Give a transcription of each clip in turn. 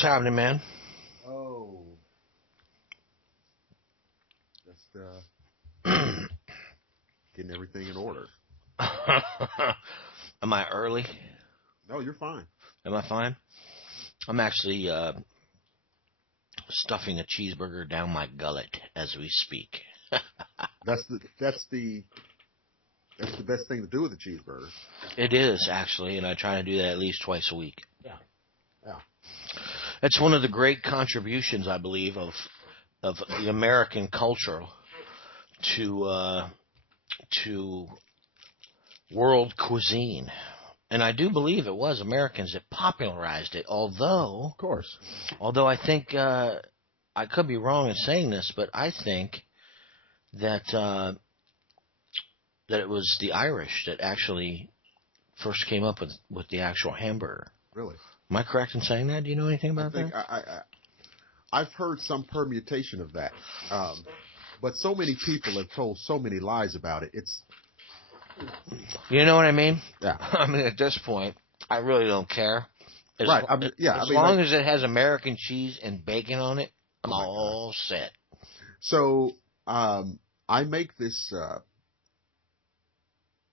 What's happening, man? Oh, just getting everything in order. Am I early? No, you're fine. Am I fine? I'm actually stuffing a cheeseburger down my gullet as we speak. That's the best thing to do with a cheeseburger. It is, actually, and I try to do that at least twice a week. Yeah. It's one of the great contributions, I believe, of the American culture to world cuisine. And I do believe it was Americans that popularized it, although... Of course. Although I think, I could be wrong in saying this, but I think that that it was the Irish that actually first came up with the actual hamburger. Really? Am I correct in saying that? Do you know anything about that? I've heard some permutation of that, but so many people have told so many lies about it. You know what I mean? Yeah. I mean, at this point, I really don't care. As As long as it has American cheese and bacon on it, I'm all set. So I make this.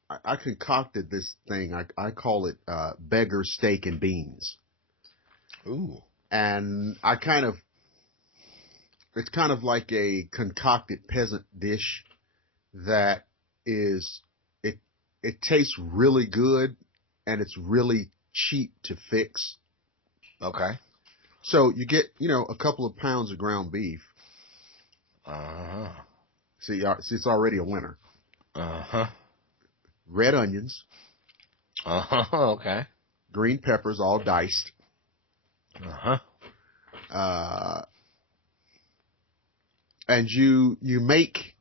I concocted this thing. I call it beggar steak and beans. Ooh. And it's kind of like a concocted peasant dish that it tastes really good and it's really cheap to fix. Okay. So you get, a couple of pounds of ground beef. Uh-huh. See, it's already a winner. Uh-huh. Red onions. Uh-huh. Okay. Green peppers, all diced. Uh-huh. And you make,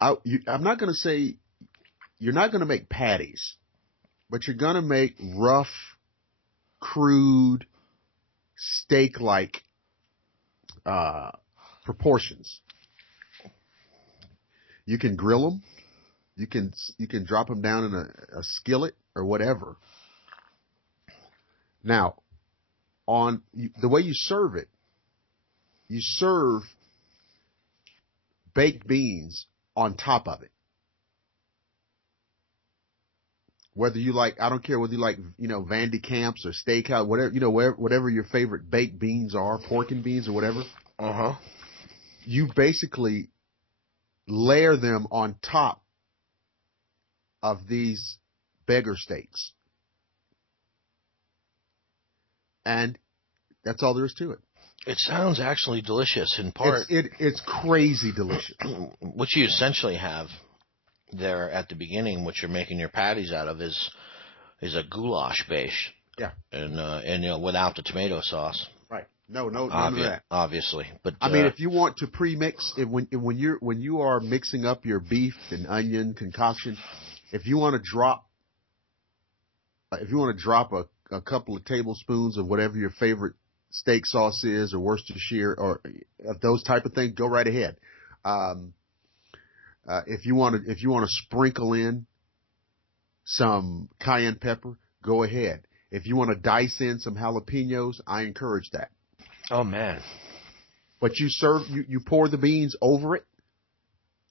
I'm not going to say, you're not going to make patties, but you're going to make rough, crude, steak-like proportions. You can grill them. You can drop them down in a skillet or whatever. Now, the way you serve it, you serve baked beans on top of it. Whether you like, I don't care whether you like, Van de Kamp's or Steakhouse, whatever, whatever your favorite baked beans are, pork and beans or whatever. Uh-huh. You basically layer them on top of these beggar steaks. And that's all there is to it. It sounds actually delicious in part. It's crazy delicious. What you essentially have there at the beginning, what you're making your patties out of, is a goulash base. Yeah. And without the tomato sauce. Right. No, none of that. Obviously, but I mean, if you want to pre-mix, when you are mixing up your beef and onion concoction, if you want to drop a couple of tablespoons of whatever your favorite steak sauce is, or Worcestershire, or those type of things, go right ahead. If you want to sprinkle in some cayenne pepper, go ahead. If you want to dice in some jalapenos, I encourage that. Oh man! But you pour the beans over it,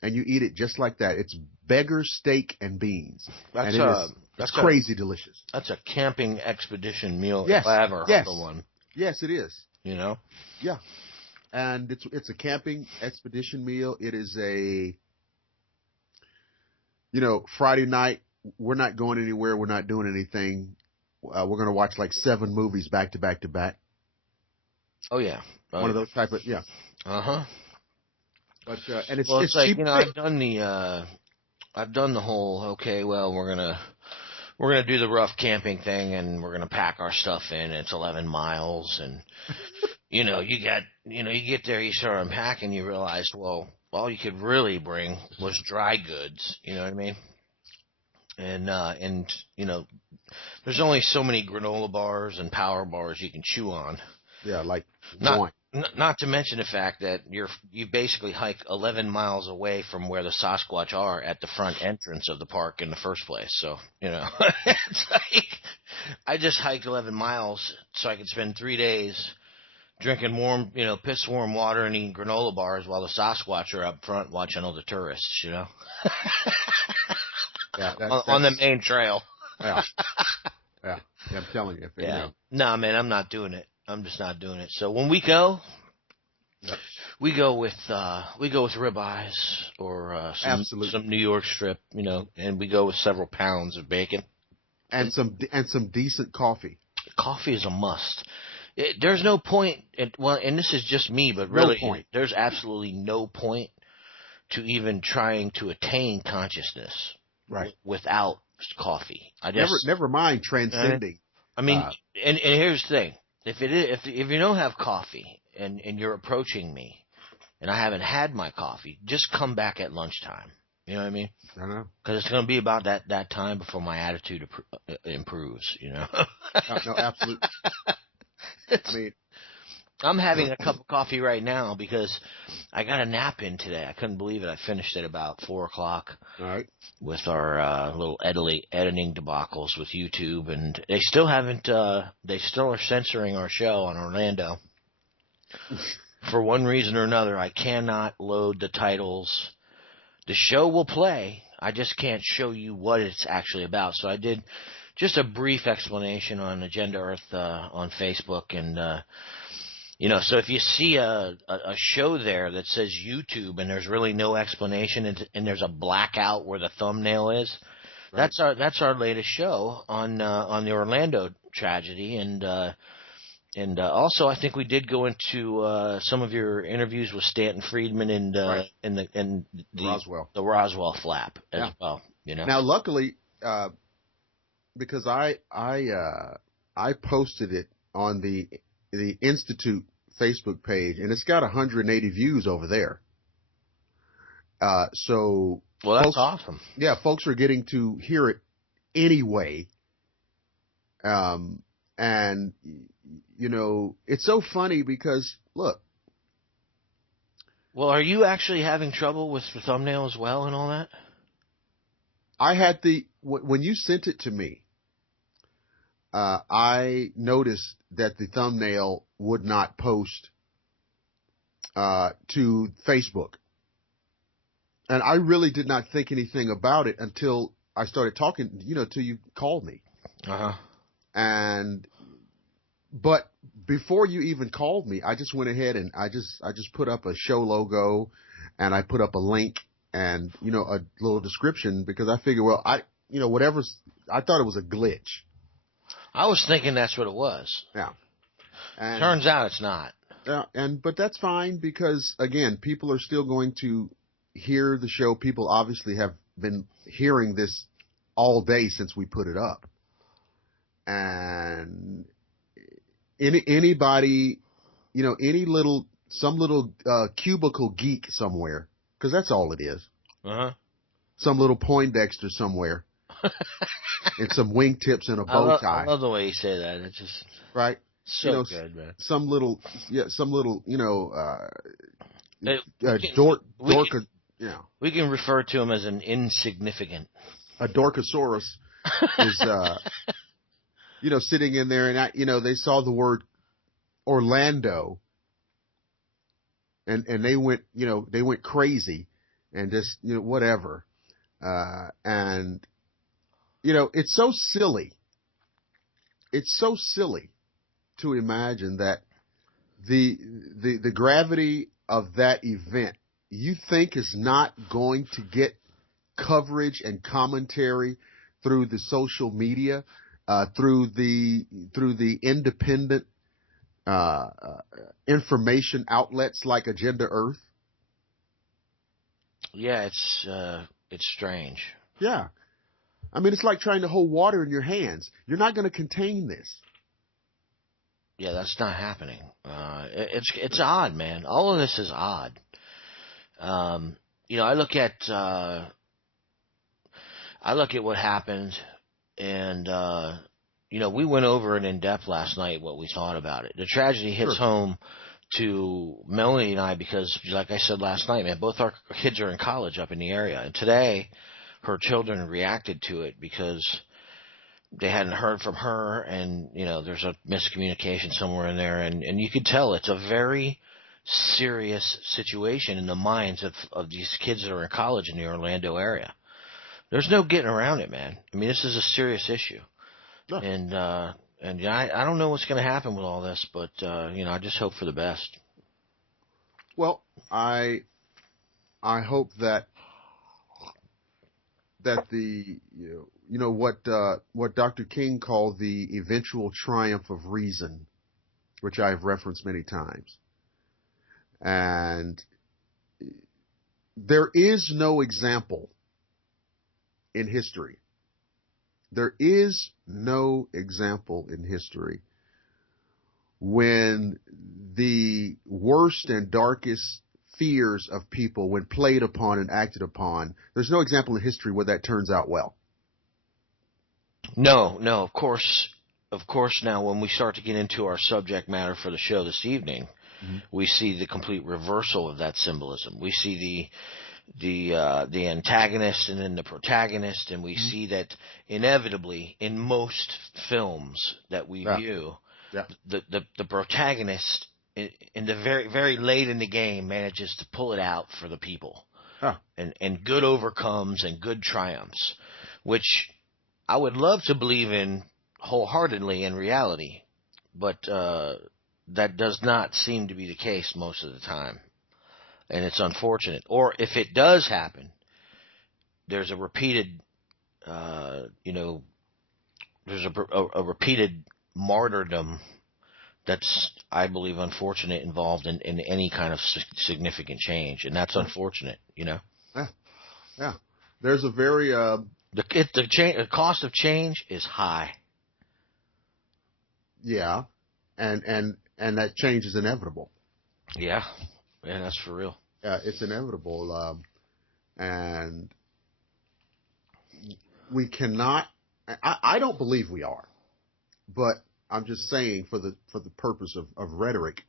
and you eat it just like that. It's beggar steak and beans. That's crazy delicious. That's a camping expedition meal. Yes. If I ever heard of one. Yes, it is. Yeah. And it's a camping expedition meal. It is a, Friday night, we're not going anywhere. We're not doing anything. We're going to watch like 7 movies back to back to back. Oh yeah. One of those type of, yeah. Uh-huh. But, and it's like, cheap. I've done the whole, okay, well, we're going to do the rough camping thing, and we're going to pack our stuff in. It's 11 miles, and, you get there, you start unpacking, you realize, well, all you could really bring was dry goods, you know what I mean? And there's only so many granola bars and power bars you can chew on. Yeah, like one. Not to mention the fact that you basically hike 11 miles away from where the Sasquatch are at the front entrance of the park in the first place. So, it's like I just hiked 11 miles so I could spend 3 days drinking warm, piss warm water and eating granola bars while the Sasquatch are up front watching all the tourists, Yeah, on the main trail. Yeah. Yeah, I'm telling you. Yeah. No, man, I'm not doing it. I'm just not doing it. So when we go, Yep. we go with ribeyes or some New York strip, and we go with several pounds of bacon and some decent coffee. Coffee is a must. There's no point. And this is just me, but really, there's absolutely no point to even trying to attain consciousness without coffee. Never mind transcending. I mean, and here's the thing: if you don't have coffee and you're approaching me, and I haven't had my coffee, just come back at lunchtime. You know what I mean? I know. Because it's going to be about that time before my attitude improves. No, absolutely. I mean, I'm having a cup of coffee right now because I got a nap in today. I couldn't believe it. I finished at about 4 o'clock. All right. With our little editing debacles with YouTube, and they still haven't. They still are censoring our show on Orlando. For one reason or another, I cannot load the titles. The show will play. I just can't show you what it's actually about. So I did just a brief explanation on Agenda Earth on Facebook, and so if you see a show there that says YouTube and there's really no explanation and there's a blackout where the thumbnail is, that's our latest show on the Orlando tragedy, and also I think we did go into some of your interviews with Stanton Friedman and the Roswell flap as well. Now, luckily, because I posted it on the Institute Facebook page, and it's got 180 views over there. So that's awesome. Yeah, folks are getting to hear it anyway. And it's so funny because look. Well, are you actually having trouble with the thumbnail as well and all that? I had when you sent it to me, I noticed that the thumbnail would not post to Facebook. And I really did not think anything about it until I started talking, till you called me. Uh-huh. But before you even called me, I just went ahead and I just put up a show logo, and I put up a link and, a little description, because I figured, well, I thought it was a glitch. I was thinking that's what it was. Yeah. And turns out it's not. But that's fine, because again, people are still going to hear the show. People obviously have been hearing this all day since we put it up. And anybody, some little cubicle geek somewhere, because that's all it is. Uh-huh. Some little Poindexter somewhere. And some wingtips and a bow tie. I love the way you say that. It's just right. So good, man. Some little, we can refer to him as an insignificant. A Dorkosaurus is, sitting in there, and they saw the word Orlando, and they went crazy, and just whatever, and. It's so silly. It's so silly to imagine that the gravity of that event, you think, is not going to get coverage and commentary through the social media, through the independent information outlets like Agenda Earth. Yeah, it's strange. Yeah. I mean, it's like trying to hold water in your hands. You're not going to contain this. Yeah, that's not happening. It's odd, man. All of this is odd. I look at what happened, and we went over it in depth last night, what we thought about it. The tragedy hits home to Melanie and I because, like I said last night, man, both our kids are in college up in the area, and today her children reacted to it because they hadn't heard from her, and there's a miscommunication somewhere in there, and you could tell it's a very serious situation in the minds of these kids that are in college in the Orlando area. There's no getting around it, man. I mean, this is a serious issue, Yeah. and yeah, I don't know what's going to happen with all this, but I just hope for the best. Well, I hope that the what Dr. King called the eventual triumph of reason, which I've referenced many times, and there is no example in history. There is no example in history when the worst and darkest fears of people, when played upon and acted upon, there's no example in history where that turns out well. No, of course. Now, when we start to get into our subject matter for the show this evening, we see the complete reversal of that symbolism. We see the antagonist and then the protagonist, and we see that inevitably in most films that we view, the protagonist in the very, very late in the game manages to pull it out for the people, and good overcomes and good triumphs, which I would love to believe in wholeheartedly in reality, but that does not seem to be the case most of the time. And it's unfortunate. Or if it does happen, there's a repeated, there's a repeated martyrdom that's, I believe, unfortunate involved in any kind of significant change, and that's unfortunate. Yeah. There's a very the cost of change is high. Yeah, and that change is inevitable. Yeah, that's for real. Yeah, it's inevitable, and we cannot. I don't believe we are, but I'm just saying for the purpose of rhetoric.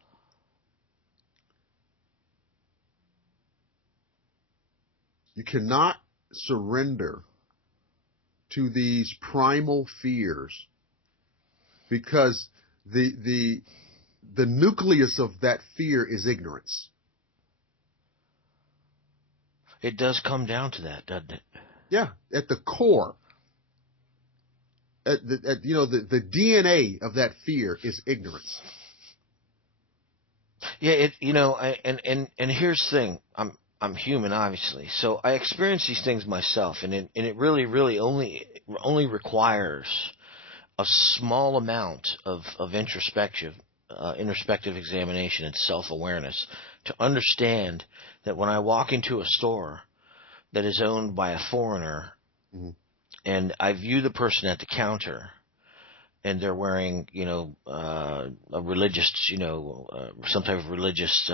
You cannot surrender to these primal fears, because the nucleus of that fear is ignorance. It does come down to that, doesn't it? Yeah, at the core, the DNA of that fear is ignorance. Yeah, and here's the thing. I'm human, obviously, so I experience these things myself, and it really only requires a small amount of introspective examination and self-awareness to understand that when I walk into a store that is owned by a foreigner, and I view the person at the counter, and they're wearing, a religious, some type of religious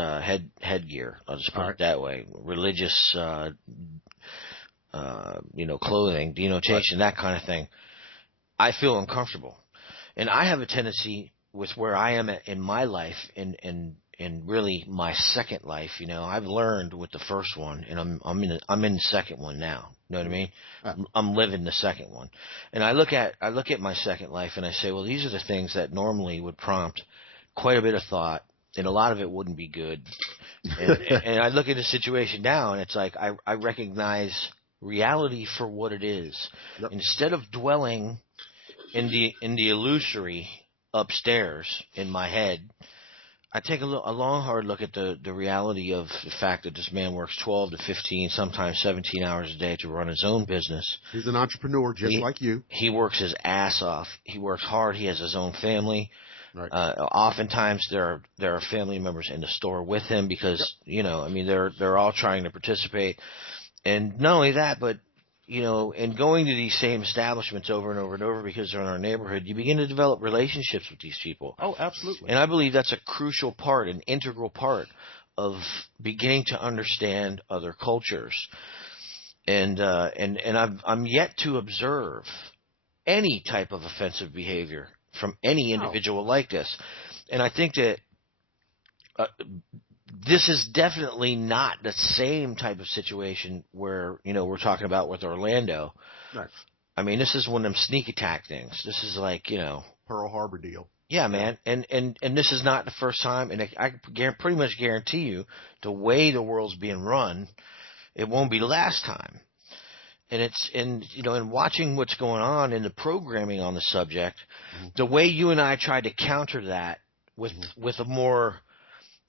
headgear. I'll just put it that way. Religious, clothing, denotation, that kind of thing. I feel uncomfortable, and I have a tendency with where I am in my life, and really my second life. I've learned with the first one, and I'm in the second one now. You know what I mean? I'm living the second one, and I look at my second life, and I say, well, these are the things that normally would prompt quite a bit of thought, and a lot of it wouldn't be good. And I look at the situation now, and it's like I recognize reality for what it is. Yep. Instead of dwelling in the illusory upstairs in my head, I take a long, hard look at the reality of the fact that this man works 12 to 15, sometimes 17 hours a day to run his own business. He's an entrepreneur just like you. He works his ass off. He works hard. He has his own family. Right. Oftentimes there are family members in the store with him because, they're all trying to participate. And not only that, but and going to these same establishments over and over and over because they're in our neighborhood, you begin to develop relationships with these people. Oh, absolutely. And I believe that's a crucial part, an integral part of beginning to understand other cultures. And I'm yet to observe any type of offensive behavior from any individual like this. And I think that this is definitely not the same type of situation where, we're talking about with Orlando. Right. I mean, this is one of them sneak attack things. This is like, Pearl Harbor deal. yeah, man. And this is not the first time. And I pretty much guarantee you the way the world's being run, it won't be the last time. And in watching what's going on in the programming on the subject, the way you and I tried to counter that with a more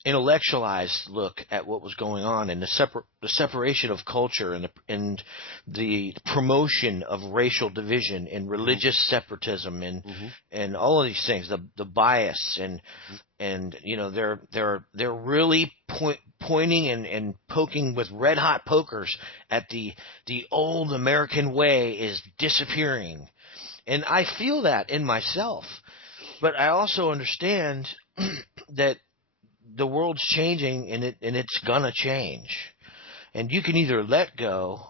intellectualized look at what was going on, and the separation of culture and the promotion of racial division and religious separatism and all of these things, the bias and they're really pointing and poking with red hot pokers at the old American way is disappearing, and I feel that in myself, but I also understand that the world's changing, and it's gonna change, and you can either let go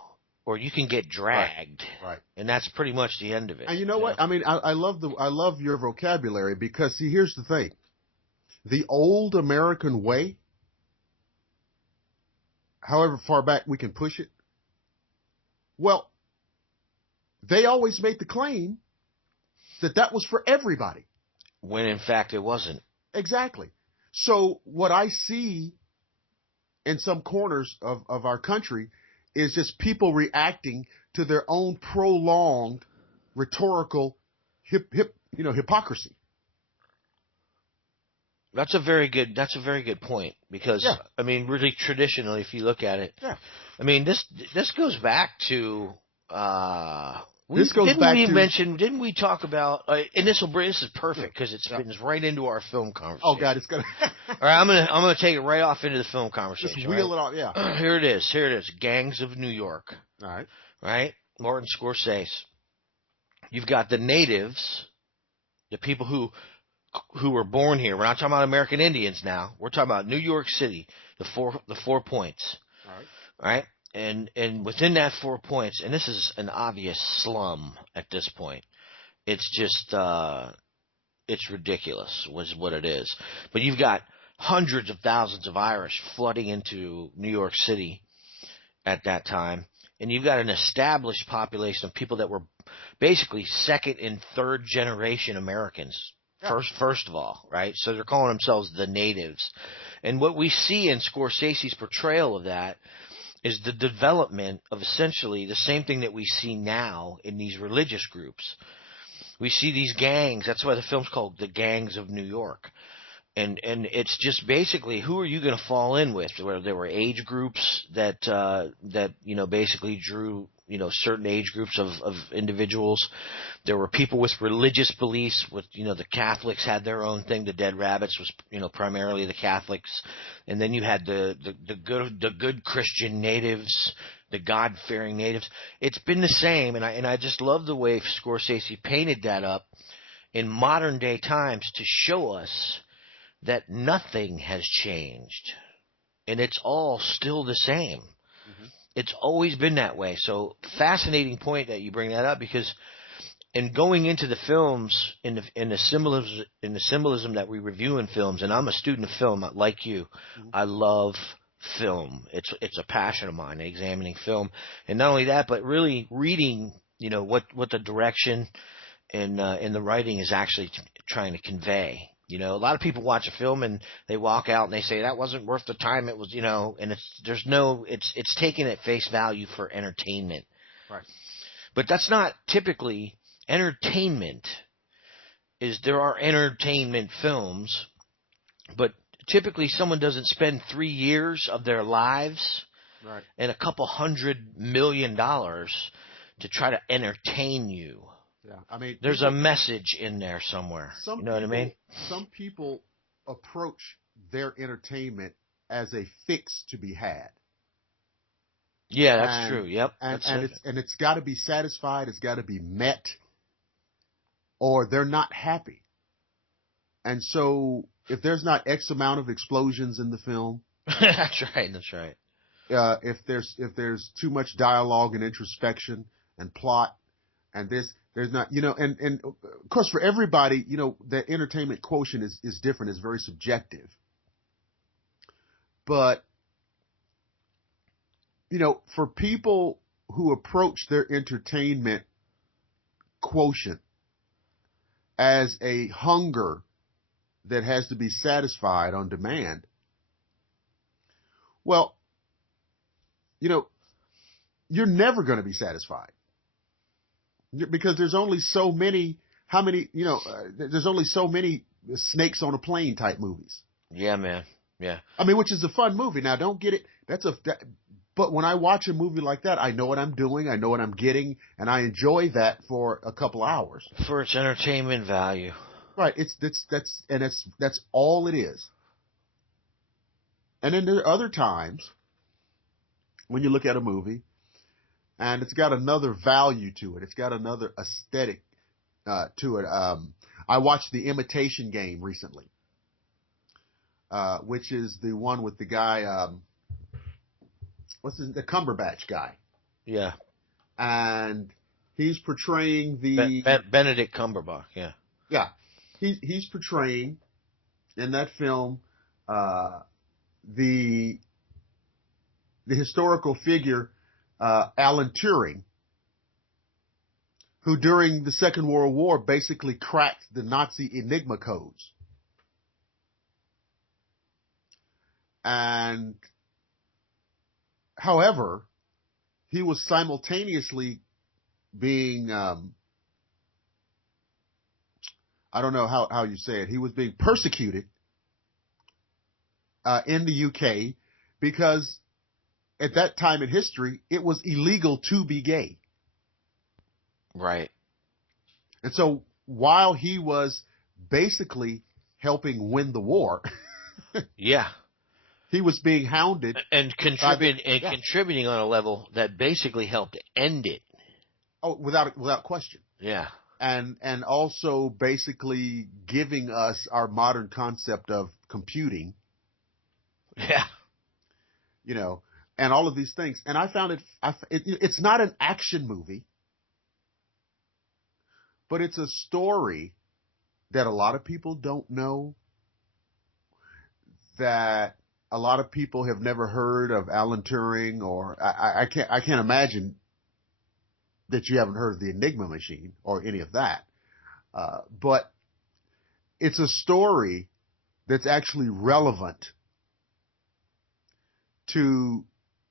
or you can get dragged, right. And that's pretty much the end of it. And you know what? I mean, I love your vocabulary, because see, here's the thing: the old American way, however far back we can push it, well, they always made the claim that was for everybody, when in fact it wasn't. Exactly. So what I see in some corners of our country is just people reacting to their own prolonged rhetorical hypocrisy. That's a very good point, because I mean, really traditionally, if you look at it, I mean, this goes back to didn't we talk about and this is perfect, because it spins right into our film conversation. Oh God, it's gonna. All right, I'm gonna take it right off into the film conversation. Just wheel it off, yeah. Here it is. Gangs of New York. All right. Martin Scorsese. You've got the natives, the people who were born here. We're not talking about American Indians now. We're talking about New York City, the 4 points. All right. And within that 4 points, and this is an obvious slum at this point. It's just it's ridiculous, was what it is. But you've got hundreds of thousands of Irish flooding into New York City at that time, and you've got an established population of people that were basically second and third generation Americans. First of all, right? So they're calling themselves the natives. And what we see in Scorsese's portrayal of that is the development of essentially the same thing that we see now in these religious groups. We see these gangs. That's why the film's called The Gangs of New York. And it's just basically, who are you going to fall in with? Where there were age groups that basically drew certain age groups of individuals. There were people with religious beliefs. With the Catholics had their own thing. The Dead Rabbits was primarily the Catholics, and then you had the good Christian natives, the God-fearing natives. It's been the same, and I just love the way Scorsese painted that up in modern day times to show us that nothing has changed, and it's all still the same. Mm-hmm. It's always been that way. So fascinating point that you bring that up, because in going into the films, in the symbolism that we review in films, and I'm a student of film like you, mm-hmm. I love film. It's a passion of mine, examining film, and not only that, but really reading what the direction and the writing is actually trying to convey. A lot of people watch a film and they walk out and they say that wasn't worth the time. It was, and it's taken at face value for entertainment. Right. But that's not typically entertainment. There are entertainment films, but typically someone doesn't spend 3 years of their lives and a couple $100 million to try to entertain you. Yeah, I mean, there's a message in there somewhere. You know what I mean? Some people approach their entertainment as a fix to be had. Yeah, that's true. Yep. And it's got to be satisfied. It's got to be met, or they're not happy. And so, if there's not X amount of explosions in the film, that's right. If there's too much dialogue and introspection and plot, and there's not, and of course for everybody, that entertainment quotient is different. It's very subjective. But, for people who approach their entertainment quotient as a hunger that has to be satisfied on demand, well, you're never going to be satisfied because there's only so many, there's only so many snakes on a plane type movies. Yeah, man. Yeah. I mean, which is a fun movie. Now, don't get it. But when I watch a movie like that, I know what I'm doing. I know what I'm getting, and I enjoy that for a couple hours. For its entertainment value. Right. That's all it is. And then there are other times when you look at a movie and it's got another value to it. It's got another aesthetic to it. I watched The Imitation Game recently, which is the one with the guy, the Cumberbatch guy. Yeah. And he's portraying the Benedict Cumberbatch. Yeah. Yeah. He's portraying in that film the historical figure Alan Turing, who during the Second World War basically cracked the Nazi Enigma codes. And however, he was simultaneously being I don't know how you say it. He was being persecuted in the UK because at that time in history, it was illegal to be gay. Right. And so while he was basically helping win the war, yeah, he was being hounded and contributing on a level that basically helped end it. Oh, without question. Yeah. And also basically giving us our modern concept of computing. Yeah. And all of these things. And I found it's not an action movie, but it's a story that a lot of people don't know, that a lot of people have never heard of Alan Turing, or I can't imagine that you haven't heard of the Enigma machine or any of that. But it's a story that's actually relevant to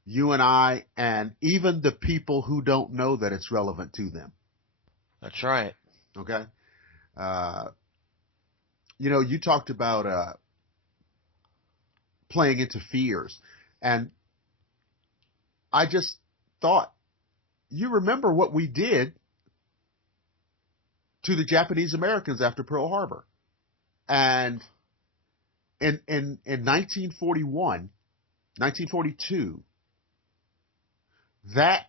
you and I, and even the people who don't know that it's relevant to them. That's right. Okay. You talked about playing into fears, and I just thought, you remember what we did to the Japanese Americans after Pearl Harbor. And in 1941, 1942, that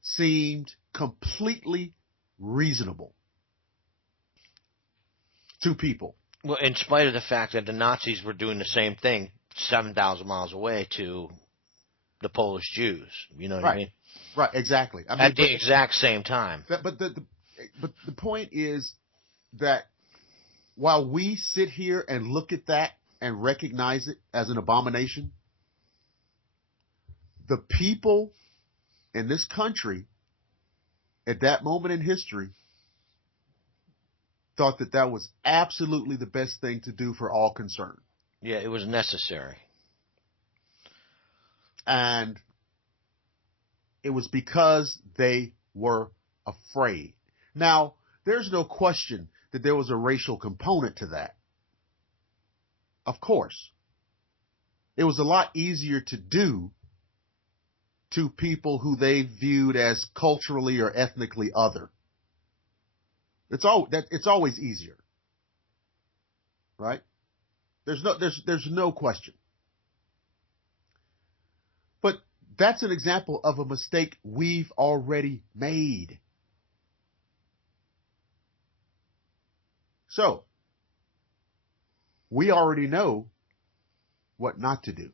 seemed completely reasonable to people. Well, in spite of the fact that the Nazis were doing the same thing 7,000 miles away to the Polish Jews. You know what I mean? Right, exactly. At the exact same time. But the point is that while we sit here and look at that and recognize it as an abomination, the people in this country at that moment in history thought that was absolutely the best thing to do for all concerned. Yeah, it was necessary. And it was because they were afraid. Now, there's no question that there was a racial component to that. Of course. It was a lot easier to do to people who they viewed as culturally or ethnically other. It's always easier. Right? There's no question. But that's an example of a mistake we've already made. So, we already know what not to do.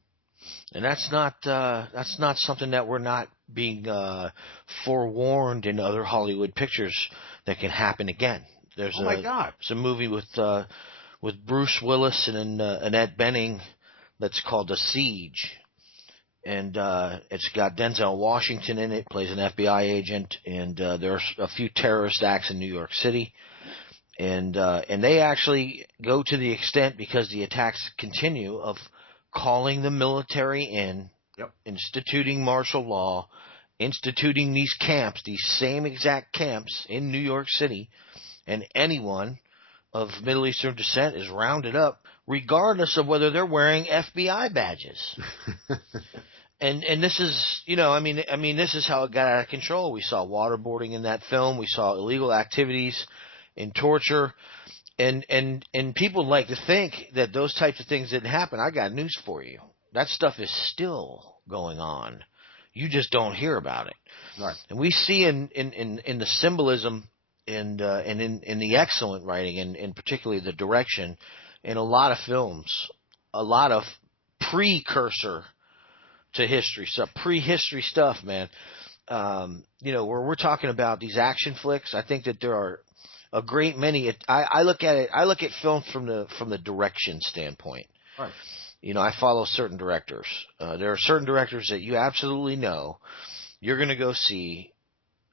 And that's not something that we're not being forewarned in other Hollywood pictures that can happen again. There's a movie with Bruce Willis and Annette Bening that's called The Siege. and it's got Denzel Washington in it, plays an FBI agent, and there's a few terrorist acts in New York City, and they actually go to the extent, because the attacks continue, of calling the military in, Yep. instituting martial law, instituting these camps, these same exact camps in New York City, and anyone of Middle Eastern descent is rounded up, regardless of whether they're wearing FBI badges. And this is, I mean, this is how it got out of control. We saw waterboarding in that film. We saw illegal activities and torture. And people like to think that those types of things didn't happen. I got news for you. That stuff is still going on. You just don't hear about it. Right. And we see in the symbolism and in the excellent writing, and particularly the direction, in a lot of films, a lot of precursor to history stuff, prehistory stuff, man. Where we're talking about these action flicks, I think that there are a great many. I look at film from the direction standpoint. Right. I follow certain directors. There are certain directors that you absolutely know you're going to go see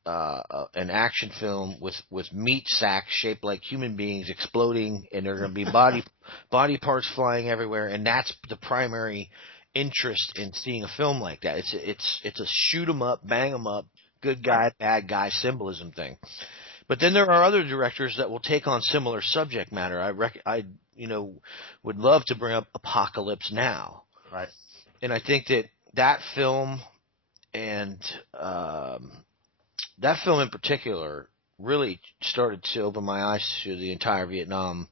an action film with meat sacks shaped like human beings exploding, and there are going to be body parts flying everywhere, and that's the primary interest in seeing a film like that. It's a shoot 'em up, bang 'em up, good guy, bad guy symbolism thing. But then there are other directors that will take on similar subject matter. I would love to bring up Apocalypse Now. Right. And I think that film and that film in particular really started to open my eyes to the entire Vietnam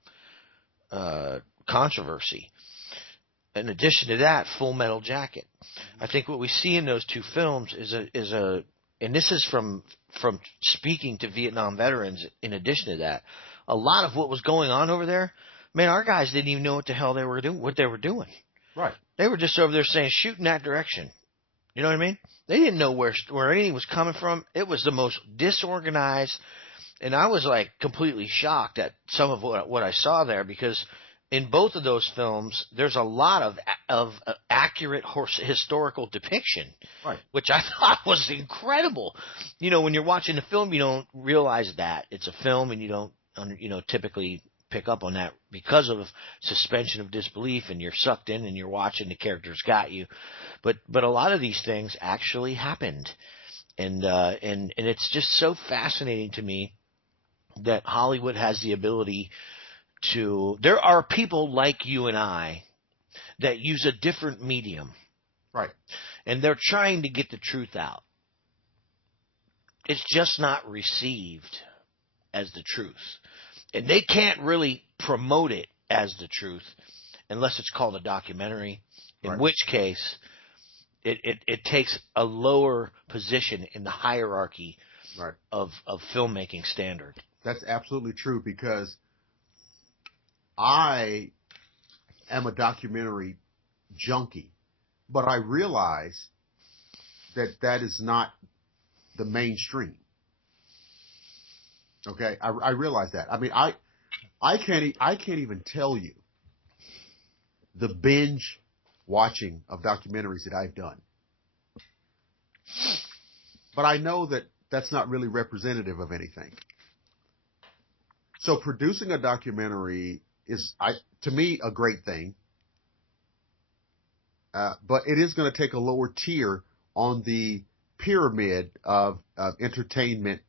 controversy. In addition to that, Full Metal Jacket. I think what we see in those two films is a and this is from speaking to Vietnam veterans. In addition to that, a lot of what was going on over there, man, our guys didn't even know what the hell they were doing. What they were doing. Right. They were just over there saying, "Shoot in that direction." You know what I mean? They didn't know where anything was coming from. It was the most disorganized, and I was like completely shocked at some of what I saw there, because in both of those films, there's a lot of accurate historical depiction, right, which I thought was incredible. When you're watching the film, you don't realize that it's a film, and you don't, typically pick up on that because of suspension of disbelief, and you're sucked in and you're watching, the characters got you. But a lot of these things actually happened, and it's just so fascinating to me that Hollywood has the ability to. There are people like you and I that use a different medium, right, and they're trying to get the truth out. It's just not received as the truth. And they can't really promote it as the truth unless it's called a documentary, in right, which case it takes a lower position in the hierarchy, right, of filmmaking standard. That's absolutely true, because I am a documentary junkie, but I realize that is not the mainstream. Okay, I realize that. I mean, I can't even tell you the binge watching of documentaries that I've done, but I know that that's not really representative of anything. So producing a documentary is, to me, a great thing, but it is going to take a lower tier on the pyramid of entertainment,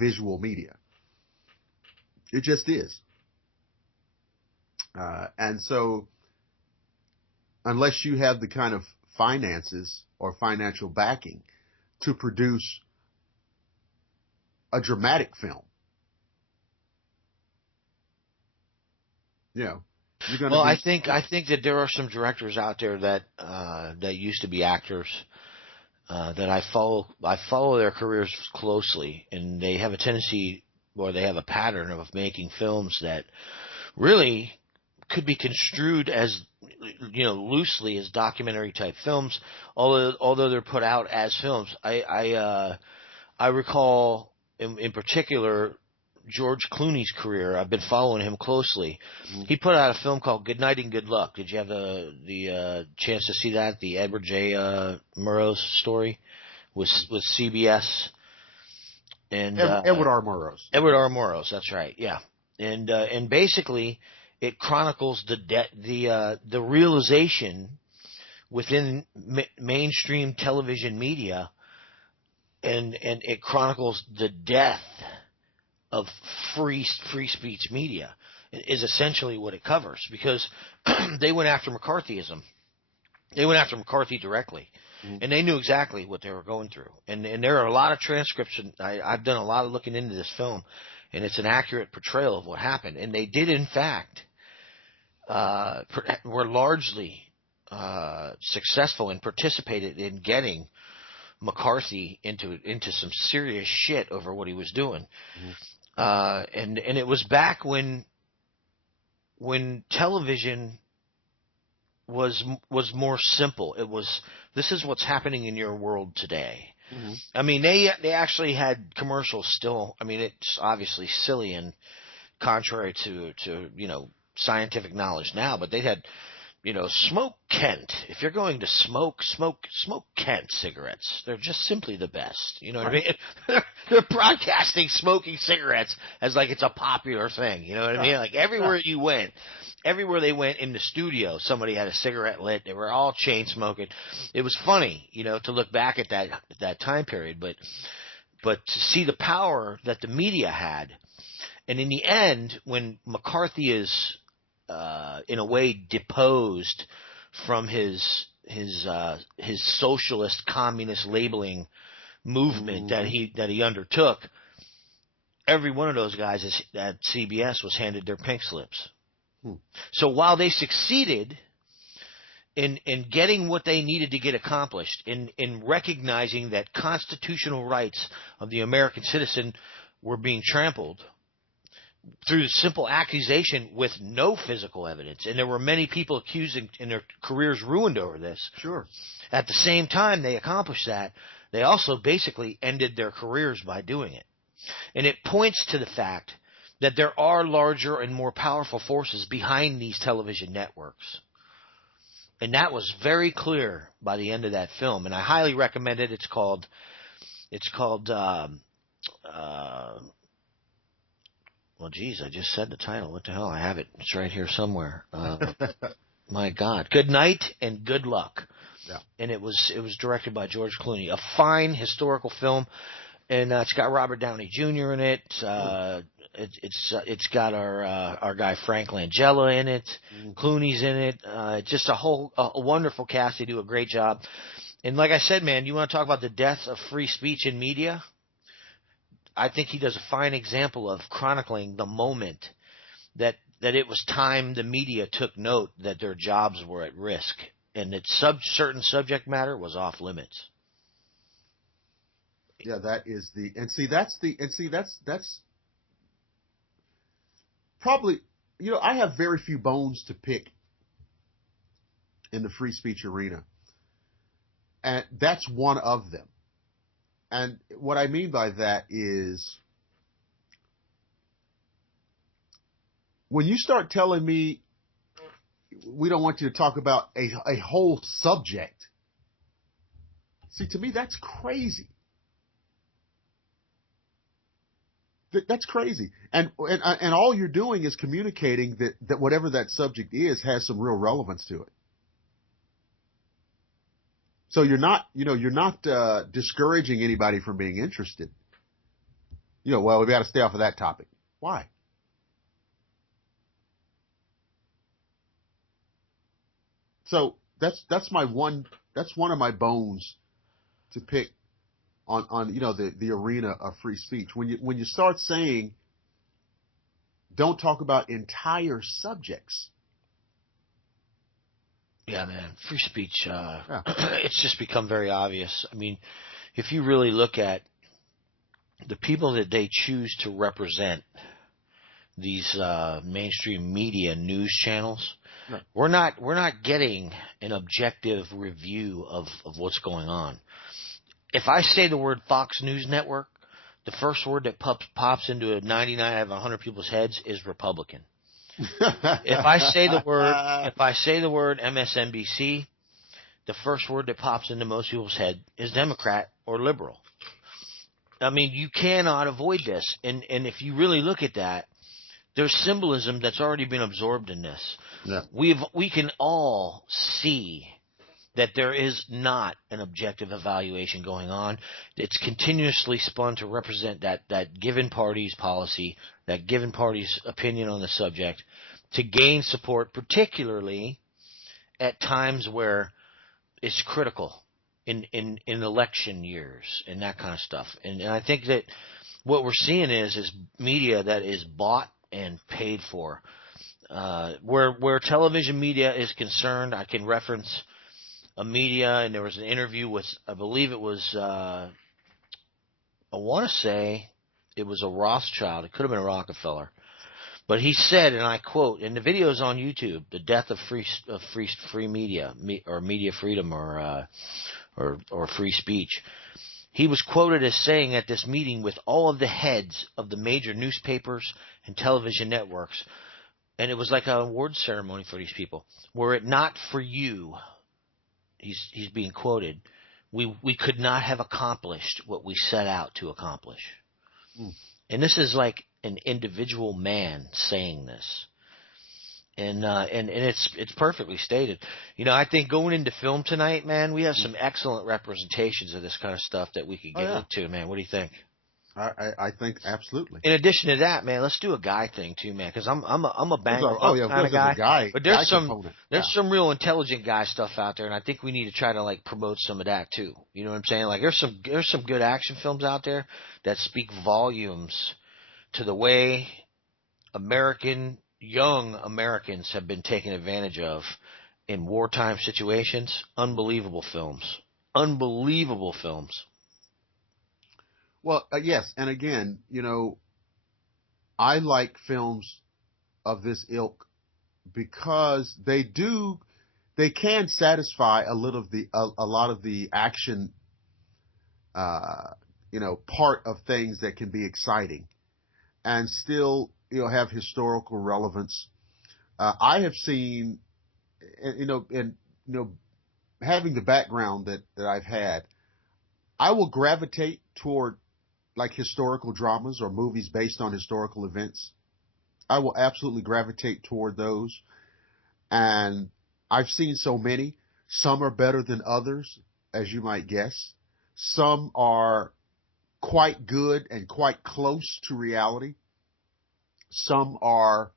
visual media. It just is. And so unless you have the kind of finances or financial backing to produce a dramatic film, you're going to Well, I think that there are some directors out there that used to be actors, that I follow their careers closely, and they have a tendency, or they have a pattern of making films that really could be construed as, loosely as documentary type films, although they're put out as films. I recall in particular George Clooney's career. I've been following him closely. Mm-hmm. He put out a film called Good Night and Good Luck. Did you have the chance to see that? The Edward J. Murrow story with CBS and Edward R. Murrow. Edward R. Murrow. That's right. Yeah, and basically it chronicles the realization within mainstream television media, and it chronicles the death of free speech media is essentially what it covers, because they went after McCarthyism. They went after McCarthy directly, and they knew exactly what they were going through. And there are a lot of transcripts, and I've done a lot of looking into this film, and it's an accurate portrayal of what happened. And they did, in fact, were largely successful and participated in getting McCarthy into some serious shit over what he was doing. And it was back when television was more simple. It was, this is what's happening in your world today. Mm-hmm. I mean, they actually had commercials still. I mean, it's obviously silly and contrary to scientific knowledge now, but they had, smoke Kent. If you're going to smoke Kent cigarettes. They're just simply the best. You know what I mean? They're broadcasting smoking cigarettes as like it's a popular thing. You know what I mean? Like everywhere they went in the studio, somebody had a cigarette lit. They were all chain smoking. It was funny, to look back at that time period, but to see the power that the media had. And in the end, when McCarthy is in a way deposed from his socialist communist labeling movement that he undertook, every one of those guys at CBS was handed their pink slips. So while they succeeded in getting what they needed to get accomplished, in recognizing that constitutional rights of the American citizen were being trampled through the simple accusation with no physical evidence, and there were many people accused and their careers ruined over this. Sure. At the same time they accomplished that, they also basically ended their careers by doing it. And it points to the fact that there are larger and more powerful forces behind these television networks. And that was very clear by the end of that film, and I highly recommend it. It's called well, geez, I just said the title. What the hell? I have it. It's right here somewhere. My God. Good Night and Good Luck. Yeah. And it was directed by George Clooney. A fine historical film, and it's got Robert Downey Jr. in it. It's got our guy Frank Langella in it. Clooney's in it. Just a wonderful cast. They do a great job. And like I said, man, you want to talk about the death of free speech in media? I think he does a fine example of chronicling the moment that it was time the media took note that their jobs were at risk and that certain subject matter was off limits. Yeah, that's probably, I have very few bones to pick in the free speech arena, and that's one of them. And what I mean by that is, when you start telling me we don't want you to talk about a whole subject, see, to me, that's crazy. That's crazy. And all you're doing is communicating that whatever that subject is has some real relevance to it. So you're not discouraging anybody from being interested. Well, we've got to stay off of that topic. Why? So that's one of my bones to pick on the arena of free speech. When you start saying don't talk about entire subjects. Yeah, man, free speech, it's just become very obvious. I mean, if you really look at the people that they choose to represent these mainstream media news channels, right, we're not getting an objective review of what's going on. If I say the word Fox News Network, the first word that pops into a 99 out of 100 people's heads is Republican. If I say the word MSNBC, the first word that pops into most people's head is Democrat or liberal. I mean, you cannot avoid this. And if you really look at that, there's symbolism that's already been absorbed in this. Yeah. We can all see that there is not an objective evaluation going on. It's continuously spun to represent that given party's policy, that given party's opinion on the subject, to gain support, particularly at times where it's critical in election years and that kind of stuff. And I think that what we're seeing is media that is bought and paid for. Where television media is concerned, I can reference a media, and there was an interview with, I believe it was, I want to say it was a Rothschild. It could have been a Rockefeller. But he said, and I quote, and the video is on YouTube, "The death of free media, or media freedom, or free speech." He was quoted as saying at this meeting with all of the heads of the major newspapers and television networks, and it was like an award ceremony for these people, "Were it not for you," he's being quoted, we could not have accomplished what we set out to accomplish. Mm. And this is like an individual man saying this. And it's perfectly stated. You know, I think going into film tonight, man, we have some excellent representations of this kind of stuff that we could get into, man. What do you think? I think absolutely. In addition to that, man, let's do a guy thing too, man, because I'm a banger kind of guy. But there's some real intelligent guy stuff out there, and I think we need to try to like promote some of that too. You know what I'm saying? Like there's some good action films out there that speak volumes to the way young Americans have been taken advantage of in wartime situations. Unbelievable films. Well, yes, and again, you know, I like films of this ilk because they can satisfy a lot of the action, part of things that can be exciting, and still, have historical relevance. I have seen, and having the background that I've had, I will gravitate toward like historical dramas or movies based on historical events. I will absolutely gravitate toward those. And I've seen so many. Some are better than others, as you might guess. Some are quite good and quite close to reality. Some are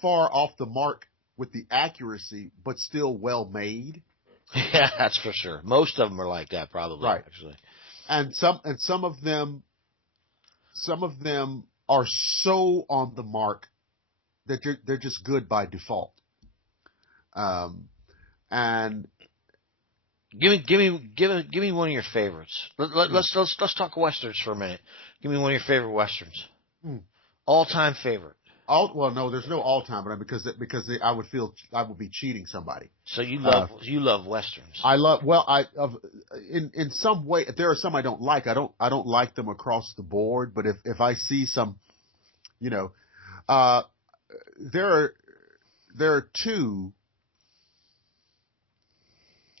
far off the mark with the accuracy, but still well made. Yeah, that's for sure. Most of them are like that, probably. Right. Actually. And some of them are so on the mark that they're just good by default. And give me one of your favorites. Let's talk westerns for a minute. Give me one of your favorite westerns. All time favorite. Well, no, there's no all time, but because I would feel I would be cheating somebody. So you love westerns. In some way, there are some I don't like. I don't like them across the board. But if I see some, there are two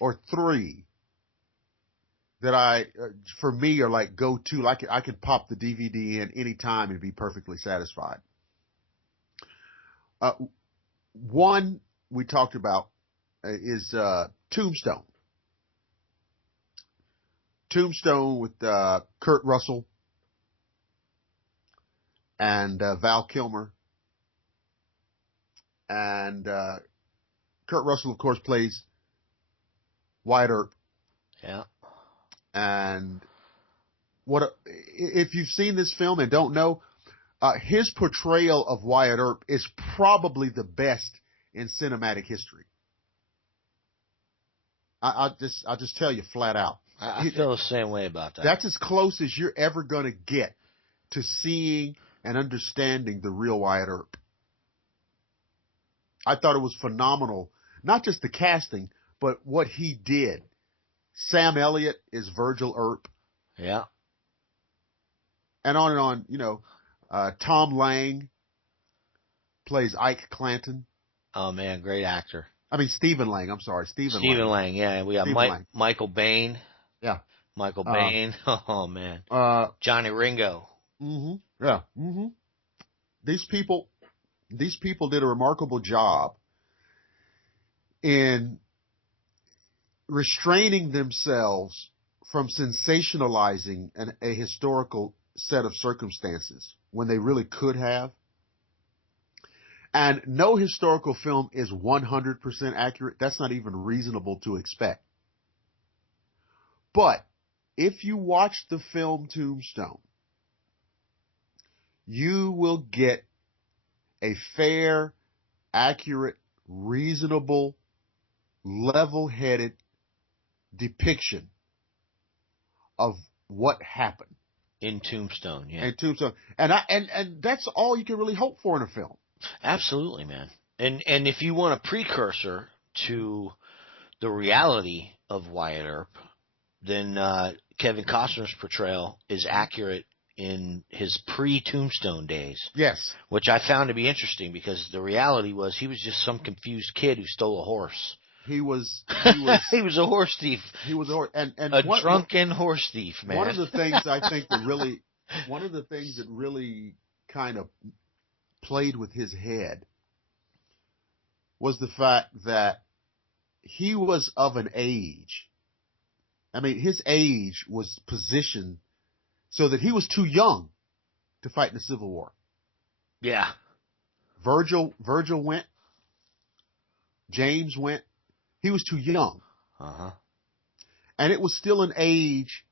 or three that for me are like go to. Like I could pop the DVD in any time and be perfectly satisfied. One we talked about is Tombstone. Tombstone with Kurt Russell and Val Kilmer. And Kurt Russell, of course, plays Wyatt Earp. Yeah. And if you've seen this film and don't know, his portrayal of Wyatt Earp is probably the best in cinematic history. I'll just tell you flat out. I feel the same way about that. That's as close as you're ever going to get to seeing and understanding the real Wyatt Earp. I thought it was phenomenal. Not just the casting, but what he did. Sam Elliott is Virgil Earp. Yeah. and on and on. Tom Lang plays Ike Clanton. Oh man, great actor. I mean Stephen Lang. I'm sorry, Stephen Stephen Lang. Lang, yeah. We got Stephen Lang. Michael Bain. Yeah. Michael Bain. Oh man. Uh. Johnny Ringo. Yeah. These people did a remarkable job in restraining themselves from sensationalizing a historical set of circumstances when they really could have. And no historical film is 100% accurate. That's not even reasonable to expect. But if you watch the film Tombstone, you will get a fair, accurate, reasonable, level-headed depiction of what happened in Tombstone. Yeah, in Tombstone, and that's all you can really hope for in a film. Absolutely, man. And if you want a precursor to the reality of Wyatt Earp, then Kevin Costner's portrayal is accurate in his pre-Tombstone days. Yes. Which I found to be interesting because the reality was he was just some confused kid who stole a horse. He was he was a horse thief. He was a horse and drunken horse thief, man. One of the things I think that really kind of played with his head was the fact that he was of an age. I mean, his age was positioned so that he was too young to fight in the Civil War. Yeah. Virgil went. James went. He was too young. Uh-huh. And it was still an age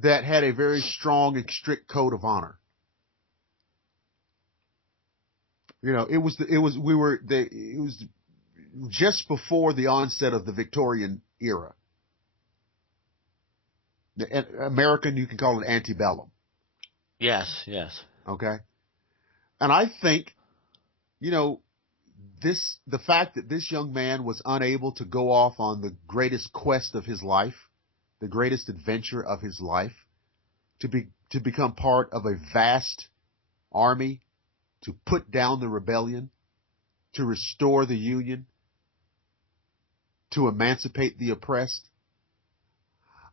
that had a very strong and strict code of honor. It was just before the onset of the Victorian era. American, you can call it antebellum. Yes. Okay. And I think, the fact that this young man was unable to go off on the greatest quest of his life, the greatest adventure of his life, to become part of a vast army, to put down the rebellion, to restore the Union, to emancipate the oppressed.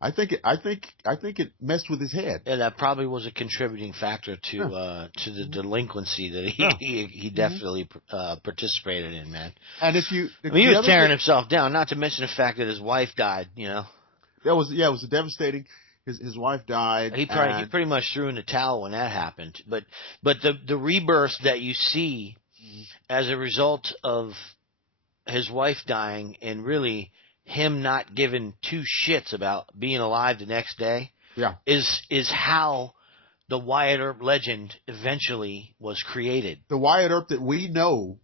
I think it messed with his head. Yeah, that probably was a contributing factor to the delinquency that he definitely participated in, man. And he was tearing himself down. Not to mention the fact that his wife died. It was devastating. His wife died. He pretty much threw in the towel when that happened. But the rebirth that you see as a result of his wife dying and really him not giving two shits about being alive the next day is how the Wyatt Earp legend eventually was created. The Wyatt Earp that we know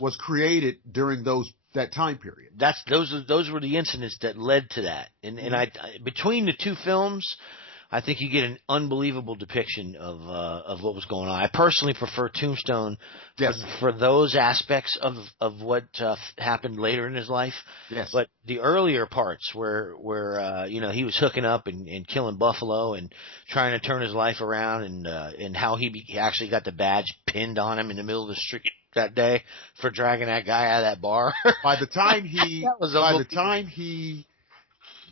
was created during that time period. Those were the incidents that led to that. And I between the two films, I think you get an unbelievable depiction of what was going on. I personally prefer Tombstone for those aspects of what happened later in his life. Yes. But the earlier parts where he was hooking up and killing buffalo and trying to turn his life around and how he actually got the badge pinned on him in the middle of the street that day for dragging that guy out of that bar. By the time he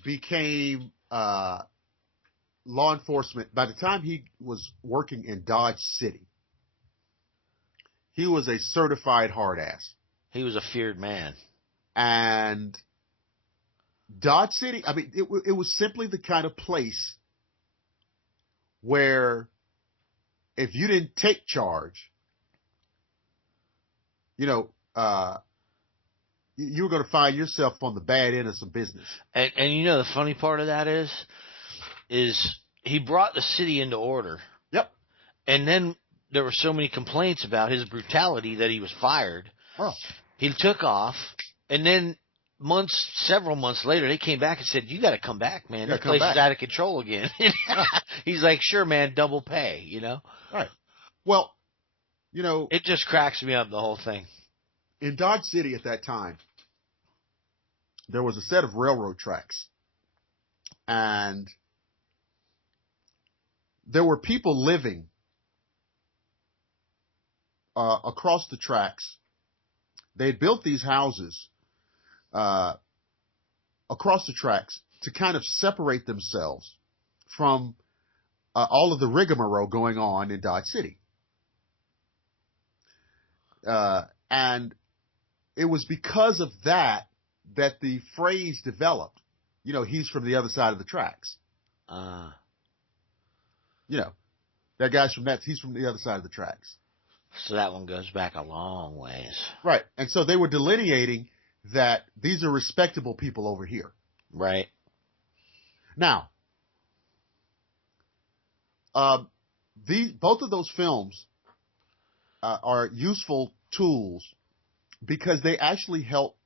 became law enforcement, by the time he was working in Dodge City, he was a certified hard ass. He was a feared man. And Dodge City, I mean, it was simply the kind of place where if you didn't take charge, you were going to find yourself on the bad end of some business. And the funny part of that is he brought the city into order. Yep. And then there were so many complaints about his brutality that he was fired. Oh. He took off, and then several months later, they came back and said, "You got to come back, man. This place is out of control again." He's like, "Sure, man, double pay." Right. Well, it just cracks me up, the whole thing. In Dodge City at that time, there was a set of railroad tracks, and there were people living across the tracks. They had built these houses across the tracks to kind of separate themselves from all of the rigmarole going on in Dodge City. And it was because of that the phrase developed. You know, he's from the other side of the tracks. You know, that guy's he's from the other side of the tracks. So that one goes back a long ways. Right. And so they were delineating that these are respectable people over here. Right. Now, both of those films are useful tools because they actually help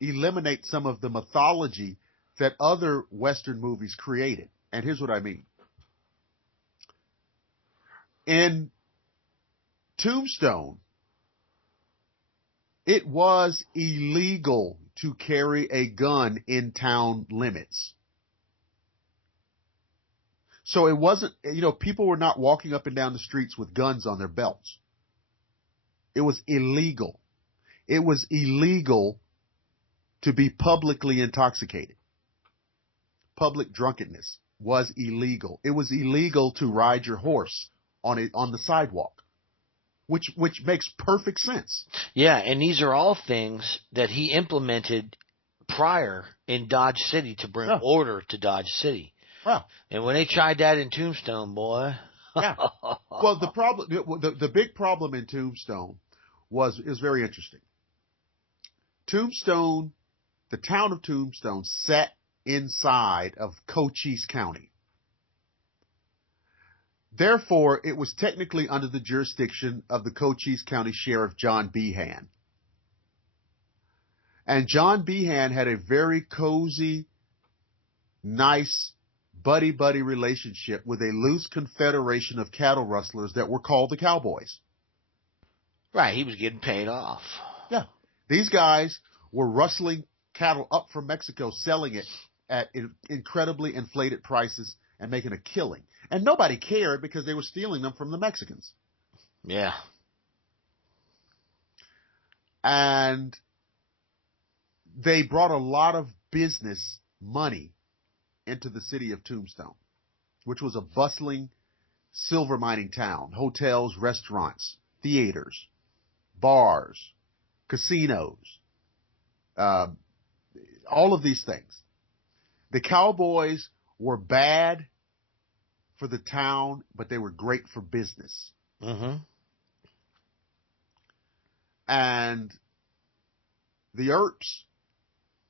eliminate some of the mythology that other Western movies created. And here's what I mean. In Tombstone, it was illegal to carry a gun in town limits. So it wasn't, you know, people were not walking up and down the streets with guns on their belts. It was illegal. It was illegal to be publicly intoxicated. Public drunkenness was illegal. It was illegal to ride your horse on the sidewalk, which makes perfect sense. Yeah, and these are all things that he implemented prior in Dodge City to bring order to Dodge City. Wow. And when they tried that in Tombstone, boy. Yeah. Well, the big problem in Tombstone is very interesting. Tombstone, the town of Tombstone, sat inside of Cochise County. Therefore, it was technically under the jurisdiction of the Cochise County Sheriff John Behan. And John Behan had a very cozy, nice, buddy-buddy relationship with a loose confederation of cattle rustlers that were called the Cowboys. Right, he was getting paid off. Yeah. These guys were rustling cattle up from Mexico, selling it at incredibly inflated prices and making a killing. And nobody cared because they were stealing them from the Mexicans. Yeah. And they brought a lot of business money into the city of Tombstone, which was a bustling silver mining town. Hotels, restaurants, theaters, bars, casinos, all of these things. The Cowboys were bad for the town, but they were great for business. Mm-hmm. And the Earps,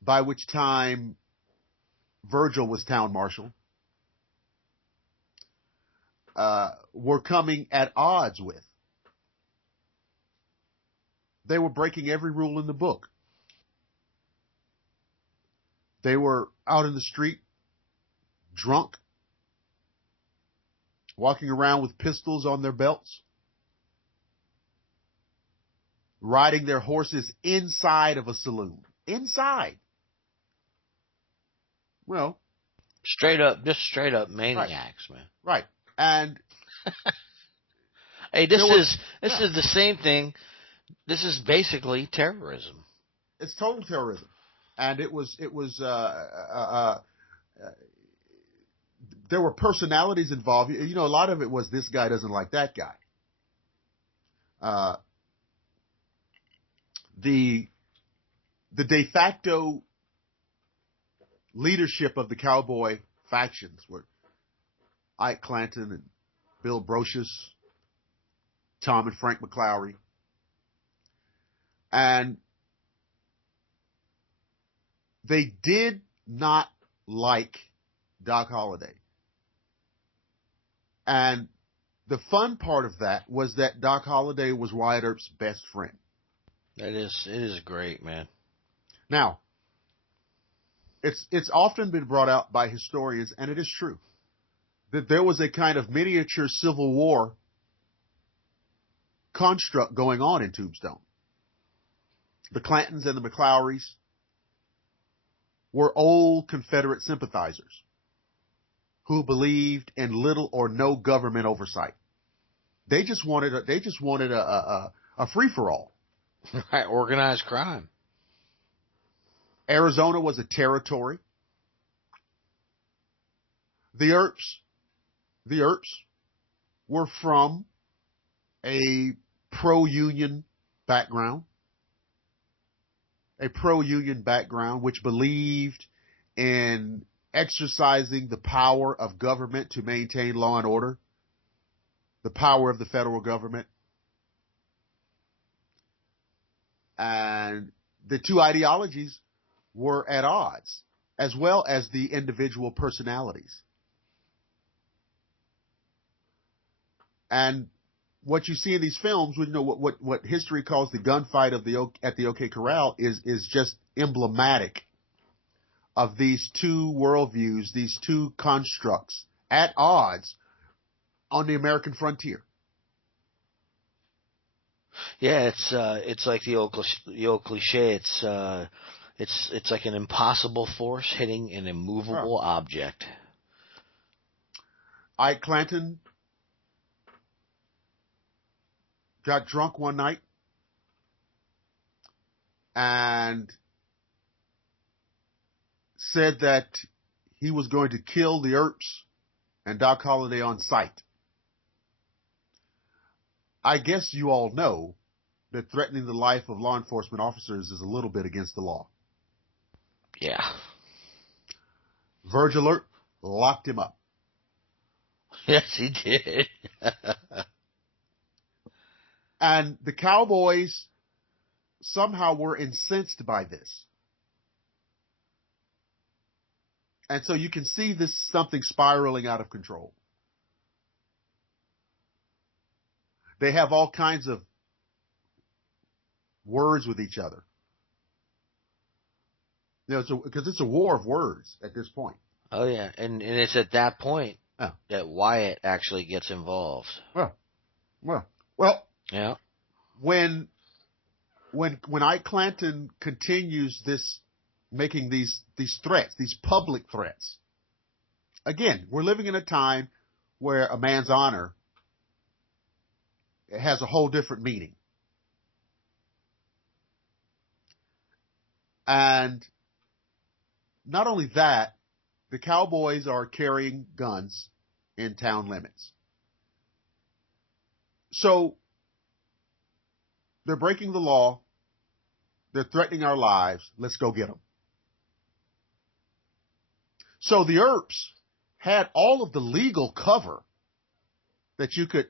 by which time Virgil was town marshal, were coming at odds with. They were breaking every rule in the book. They were out in the street, drunk, walking around with pistols on their belts, riding their horses inside of a saloon. Inside. Well, just straight up maniacs, man. Right. And hey, this is the same thing. This is basically terrorism. It's total terrorism. And it was there were personalities involved. You know, a lot of it was this guy doesn't like that guy. The de facto leadership of the cowboy factions were Ike Clanton and Bill Brocious, Tom and Frank McClowry. And they did not like Doc Holliday. And the fun part of that was that Doc Holliday was Wyatt Earp's best friend. It is great, man. Now, it's often been brought out by historians, and it is true, that there was a kind of miniature Civil War construct going on in Tombstone. The Clantons and the McClowrys were old Confederate sympathizers who believed in little or no government oversight. They just wanted a free for all. Right, organized crime. Arizona was a territory. The Earps were from a pro-union background, which believed in exercising the power of government to maintain law and order, the power of the federal government. And the two ideologies were at odds, as well as the individual personalities. And what you see in these films, what history calls the gunfight at the OK Corral is just emblematic of these two worldviews, these two constructs at odds on the American frontier. Yeah, it's like the old cliche. It's like an impossible force hitting an immovable object. Ike Clanton got drunk one night and said that he was going to kill the Earps and Doc Holliday on sight. I guess you all know that threatening the life of law enforcement officers is a little bit against the law. Yeah. Virgil Earp locked him up. Yes, he did. And the Cowboys somehow were incensed by this. And so you can see this something spiraling out of control. They have all kinds of words with each other. Because it's a war of words at this point. Oh, yeah. And it's at that point that Wyatt actually gets involved. Well. Yeah. When Ike Clanton continues making these threats, these public threats. Again, we're living in a time where a man's honor has a whole different meaning. And not only that, the Cowboys are carrying guns in town limits. So they're breaking the law. They're threatening our lives. Let's go get them. So the Earps had all of the legal cover that you could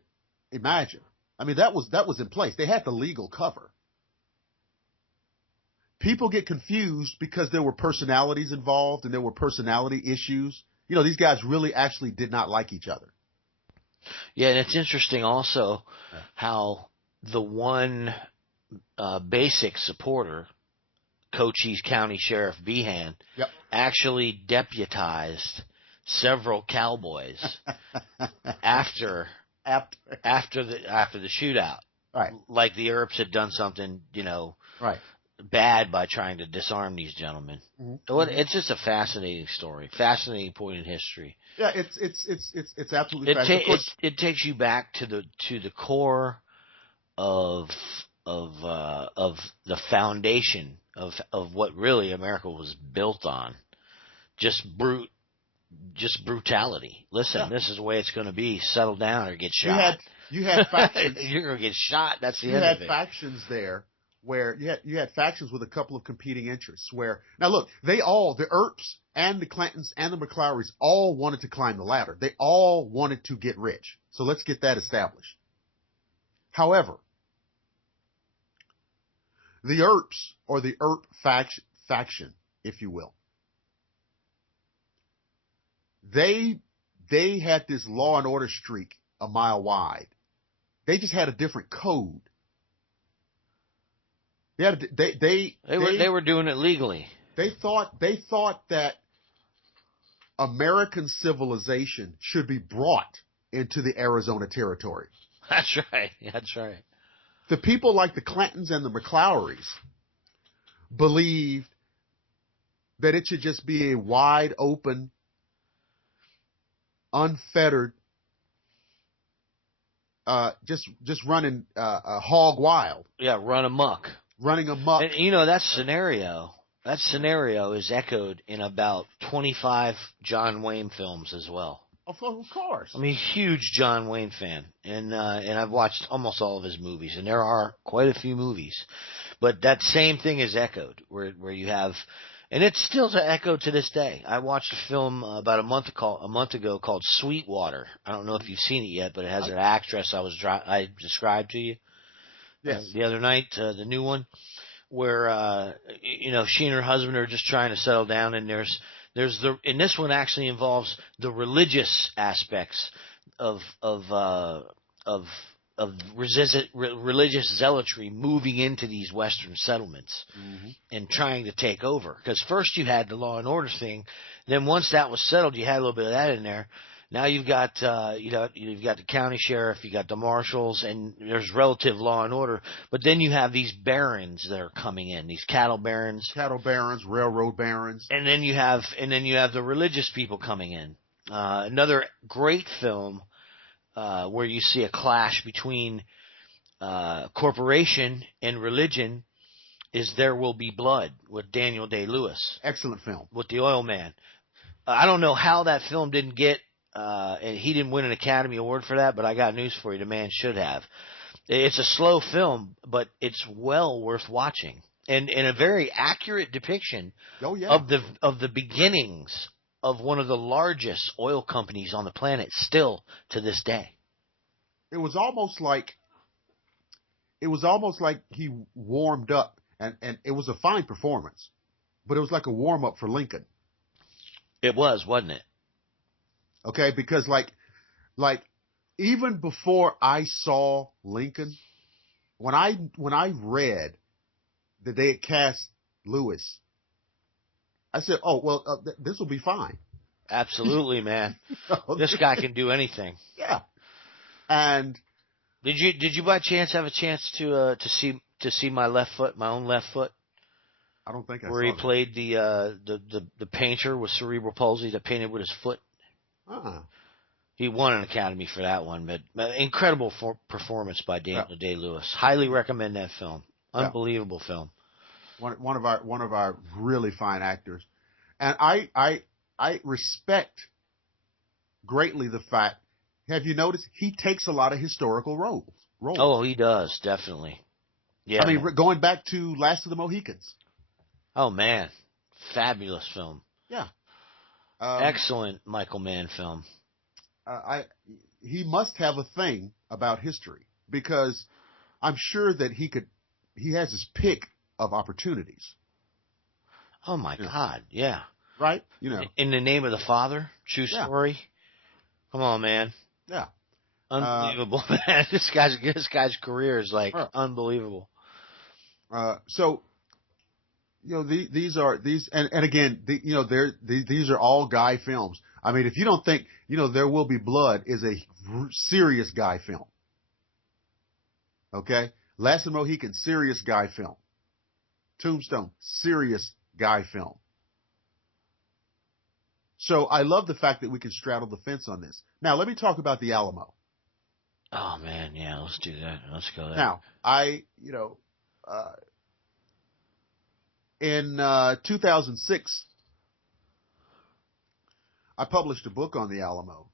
imagine. I mean, that was in place. They had the legal cover. People get confused because there were personalities involved and there were personality issues. These guys really actually did not like each other. Yeah, and it's interesting also how the one basic supporter, Cochise County Sheriff Behan, actually deputized several cowboys after the shootout. Right. Like the Earps had done something, right, bad by trying to disarm these gentlemen. Mm-hmm. It's just a fascinating story, fascinating point in history. Yeah, it's absolutely fascinating. It takes you back to the core of the foundation of what really America was built on. Just brutality. Listen, this is the way it's going to be. Settle down or get shot. You had factions. You're going to get shot. That's the end of it. You had factions there where you had factions with a couple of competing interests. Now look, the Earps and the Clantons and the McClowrys all wanted to climb the ladder. They all wanted to get rich. So let's get that established. However, the Earps, or the Earp faction, if you will, they had this law and order streak a mile wide. They just had a different code. They were doing it legally. They thought that American civilization should be brought into the Arizona territory. That's right. That's right. The people like the Clantons and the McClowrys believed that it should just be a wide open unfettered, just running hog wild, Yeah, run amok. running amok. And that scenario is echoed in about 25 John Wayne films as well. Of course. I'm a huge John Wayne fan, and I've watched almost all of his movies, and there are quite a few movies. But that same thing is echoed, where you have, and it's still to echo to this day. I watched a film about a month ago called Sweetwater. I don't know if you've seen it yet, but it has an actress I described to you the other night, the new one, where she and her husband are just trying to settle down, and and this one actually involves the religious aspects of religious zealotry moving into these Western settlements and trying to take over. Because first you had the law and order thing, then once that was settled, you had a little bit of that in there. Now you've got you've got the county sheriff, you got the marshals, and there's relative law and order. But then you have these barons that are coming in, these cattle barons, railroad barons, and then you have the religious people coming in. Another great film where you see a clash between corporation and religion is There Will Be Blood with Daniel Day-Lewis. Excellent film. With the oil man. I don't know how that film didn't get, and he didn't win an Academy Award for that, but I got news for you. The man should have. It's a slow film, but it's well worth watching. And a very accurate depiction of the beginnings of one of the largest oil companies on the planet still to this day. It was almost like he warmed up, and it was a fine performance, but it was like a warm up for Lincoln. It was, wasn't it? Okay, because like even before I saw Lincoln, when I read that they had cast Lewis, I said, "Oh well, this will be fine." Absolutely, man. This guy can do anything. Yeah. And did you by chance have a chance to see my left foot, my own left foot? I don't think I where saw he that. played the painter with cerebral palsy that painted with his foot. He won an Academy for that one, but incredible performance by Daniel Day-Lewis. Highly recommend that film. Unbelievable film. One of our really fine actors, and I respect greatly the fact. Have you noticed he takes a lot of historical roles? Oh, he does, definitely. Yeah. I mean, going back to Last of the Mohicans. Oh man, fabulous film. Yeah. Excellent Michael Mann film. He must have a thing about history, because I'm sure that he has his pick of opportunities. Oh my God, yeah. Right? In the Name of the Father, true story. Come on, man. Yeah. Unbelievable, man. This guy's career is like unbelievable. So, these are all guy films. I mean, if you don't think, There Will Be Blood is a serious guy film. Okay? Last of the Mohicans, serious guy film. Tombstone, serious guy film. So I love the fact that we can straddle the fence on this. Now, let me talk about the Alamo. Oh man, yeah, let's do that. Let's go there. Now, in 2006, I published a book on the Alamo,